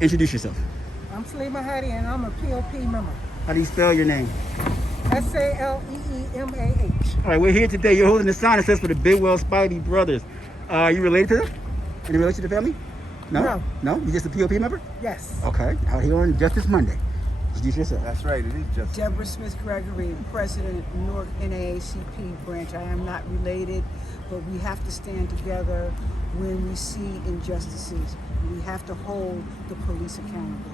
Introduce yourself. I'm Salima Hadi, and I'm a P.O.P member. How do you spell your name? Saleemah. All right, we're here today. You're holding the sign that says for the Bidwell Spivey brothers. Are you related to them? Any relation to the family? No? No? You just a P.O.P member? Yes. Okay. Out here on Justice Monday. Introduce yourself. That's right, it is Justice. Deborah Smith Gregory, President, Newark NAACP branch. I am not related, but we have to stand together when we see injustices. We have to hold the police accountable.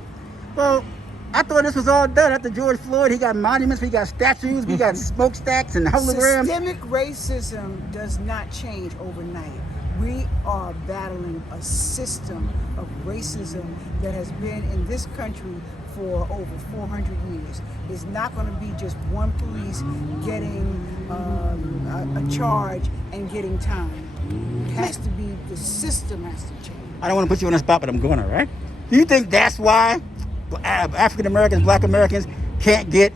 Well, I thought this was all done after George Floyd. He got monuments, we got statues, we got smokestacks and holograms. Systemic racism does not change overnight. We are battling a system of racism that has been in this country for over 400 years. It's not going to be just one police getting a charge and getting time. It has to be, the system has to change. I don't want to put you on the spot, but I'm going to, right? Do you think that's why African Americans, Black Americans can't get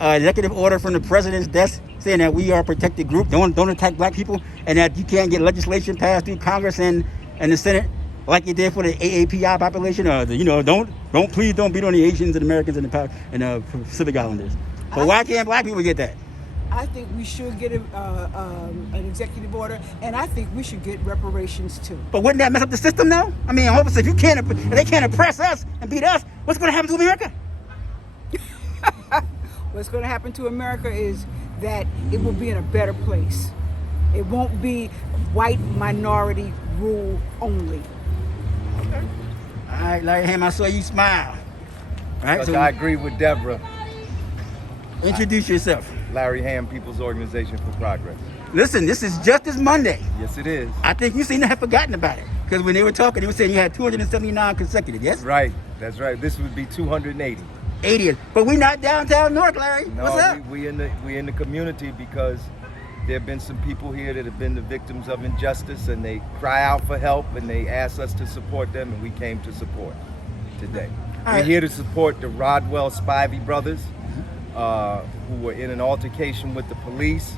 an executive order from the president's desk saying that we are a protected group, don't attack black people, and that you can't get legislation passed through Congress and the Senate like you did for the AAPI population? Please don't beat on the Asians and Americans and the Pacific Islanders. But why can't black people get that? I think we should get an executive order, and I think we should get reparations too. But wouldn't that mess up the system, though? I mean, if they can't oppress us and beat us, what's going to happen to America? What's going to happen to America is that it will be in a better place. It won't be white minority rule only. Okay. All right, Larry Hamm, I saw you smile. All right, I agree with Deborah. Introduce yourself. Larry Hamm, People's Organization for Progress. Listen, this is Justice Monday. Yes, it is. I think you seem to have forgotten about it. Because when they were talking, they were saying you had 279 consecutive, yes? Right, that's right. This would be 280. 80th. But we're not downtown Newark, Larry. No, What's up? we in the community because there have been some people here that have been the victims of injustice, and they cry out for help, and they ask us to support them, and we came to support today. We're here to support the Rodwell Spivey brothers, who were in an altercation with the police.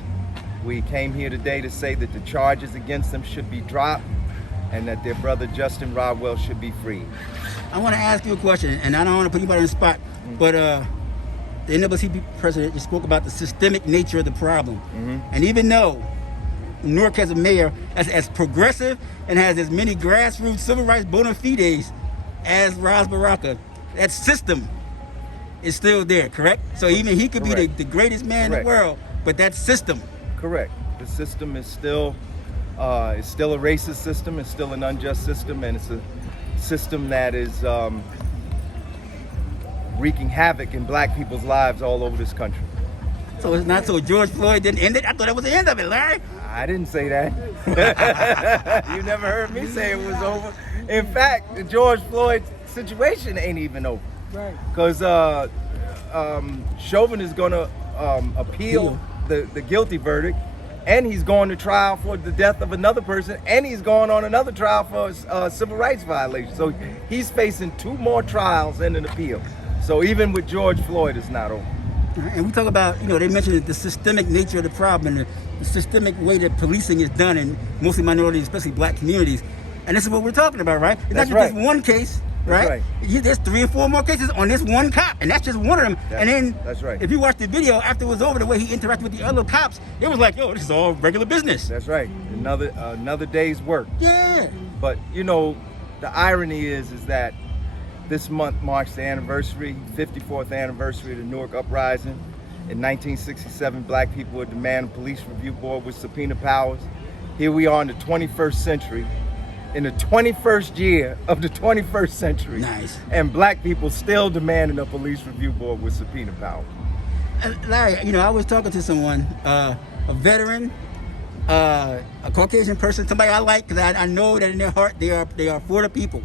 We came here today to say that the charges against them should be dropped and that their brother Justin Rodwell should be freed. I want to ask you a question, and I don't want to put anybody on the spot, but the NAACP president just spoke about the systemic nature of the problem. And even though Newark has a mayor as progressive and has as many grassroots civil rights bona fides as Ras Baraka, that system is still there, correct? So even he could be the greatest man in the world, but that system. Correct. The system is still a racist system, it's still an unjust system, and it's a system that is wreaking havoc in black people's lives all over this country. So it's not so George Floyd didn't end it? I thought that was the end of it, Larry. I didn't say that. You never heard me say it was over. In fact, the George Floyd situation ain't even over. Right. Because Chauvin is going to appeal the guilty verdict, and he's going to trial for the death of another person, and he's going on another trial for civil rights violation. So he's facing 2 more trials and an appeal. So even with George Floyd, it's not over. And we talk about, they mentioned the systemic nature of the problem and the systemic way that policing is done in mostly minorities, especially black communities. And this is what we're talking about, right? It's not just one case, right? There's 3 or 4 more cases on this one cop, and that's just one of them. And then if you watch the video after it was over, the way he interacted with the other cops, it was like, yo, this is all regular business. That's right. Another day's work. Yeah. But the irony is that this month marks the 54th anniversary of the Newark Uprising. In 1967, black people would demand a police review board with subpoena powers. Here we are in the 21st century, in the 21st year of the 21st century. Nice. And black people still demanding a police review board with subpoena power. Larry, I was talking to someone, a veteran, a Caucasian person, somebody I like, because I know that in their heart they are for the people.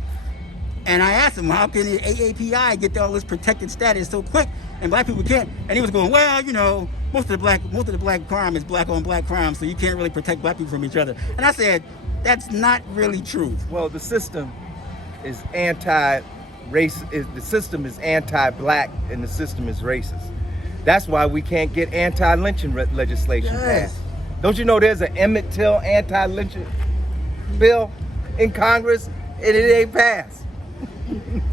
And I asked him, how can the AAPI get all this protected status so quick and black people can't? And he was going, well, most of the black crime is black on black crime, so you can't really protect black people from each other. And I said, that's not really true. Well, the system is anti-race. The system is anti-black, and the system is racist. That's why we can't get anti-lynching legislation passed. Don't you know there's an Emmett Till anti-lynching bill in Congress, and it ain't passed?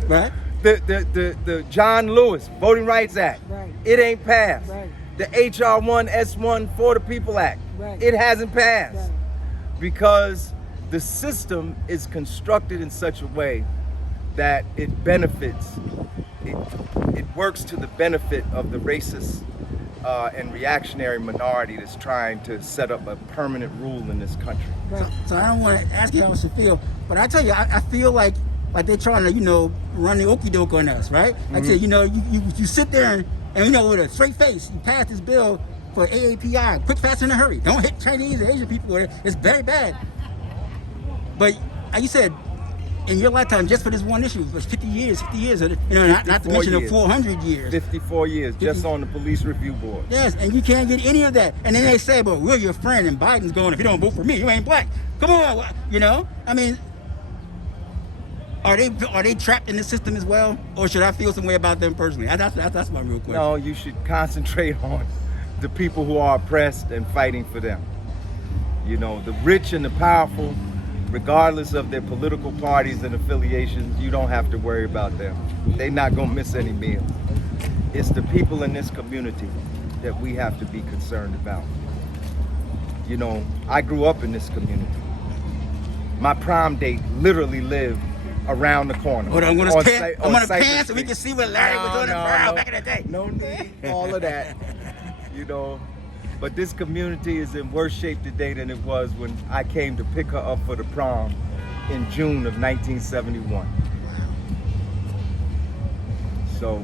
Right. The John Lewis Voting Rights Act. Right. It ain't passed. Right. The HR 1S1 For the People Act. Right. It hasn't passed. Right. Because the system is constructed in such a way that it benefits, it works to the benefit of the racist and reactionary minority that's trying to set up a permanent rule in this country. Right. So I don't want to ask you how much you feel, but I tell you, I feel like they're trying to, run the okie doke on us, right? Like I said, you sit there and with a straight face, you pass this bill for AAPI, quick, fast, in a hurry. Don't hit Chinese and Asian people with it. It's very bad. But like you said, in your lifetime, just for this one issue, it was 50 years, not to mention the 400 years. 54 years, just on the police review board. Yes, and you can't get any of that. And then they say, well, we're your friend, and Biden's going, if you don't vote for me, you ain't black. Come on, I mean, are they trapped in the system as well? Or should I feel some way about them personally? That's my real question. No, you should concentrate on the people who are oppressed and fighting for them. The rich and the powerful, regardless of their political parties and affiliations, you don't have to worry about them. They're not gonna miss any meals. It's the people in this community that we have to be concerned about. I grew up in this community. My prom date literally lived around the corner. Hold on, I'm gonna Cypress pan so we Street. can see what Larry was doing in prom back in the day. No need all of that. But this community is in worse shape today than it was when I came to pick her up for the prom in June of 1971. So,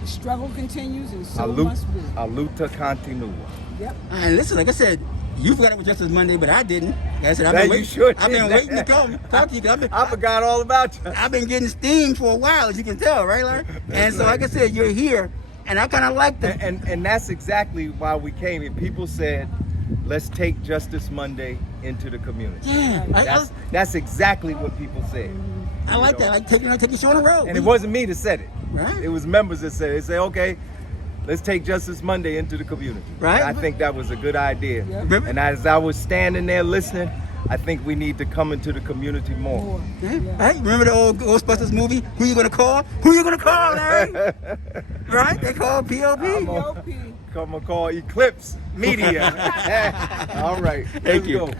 The struggle continues, and so must we. a luta continua. Yep. And listen, like I said, you forgot it was Justice Monday, but I didn't. Like I said, That you should. I've been waiting to come talk to you. 'Cause I forgot all about you. I've been getting steamed for a while, as you can tell, right, Larry? And so, like I said, you're here, and I kind of like that. And that's exactly why we came here. People said, let's take Justice Monday into the community. Yeah, That's exactly what people said. I like that. Like taking your show on the road. And it wasn't me that said it. Right. It was members that said it. They say, okay, let's take Justice Monday into the community. Right. And I think that was a good idea. Yep. Remember- And as I was standing there listening, I think we need to come into the community more. Yeah. Yeah. Right? Remember the old Ghostbusters movie? Who you gonna call? Who you gonna call, Larry? Right? They called P.O.P. P.O.P. Come and call Eclipse Media. All right. Thank Let's you. go.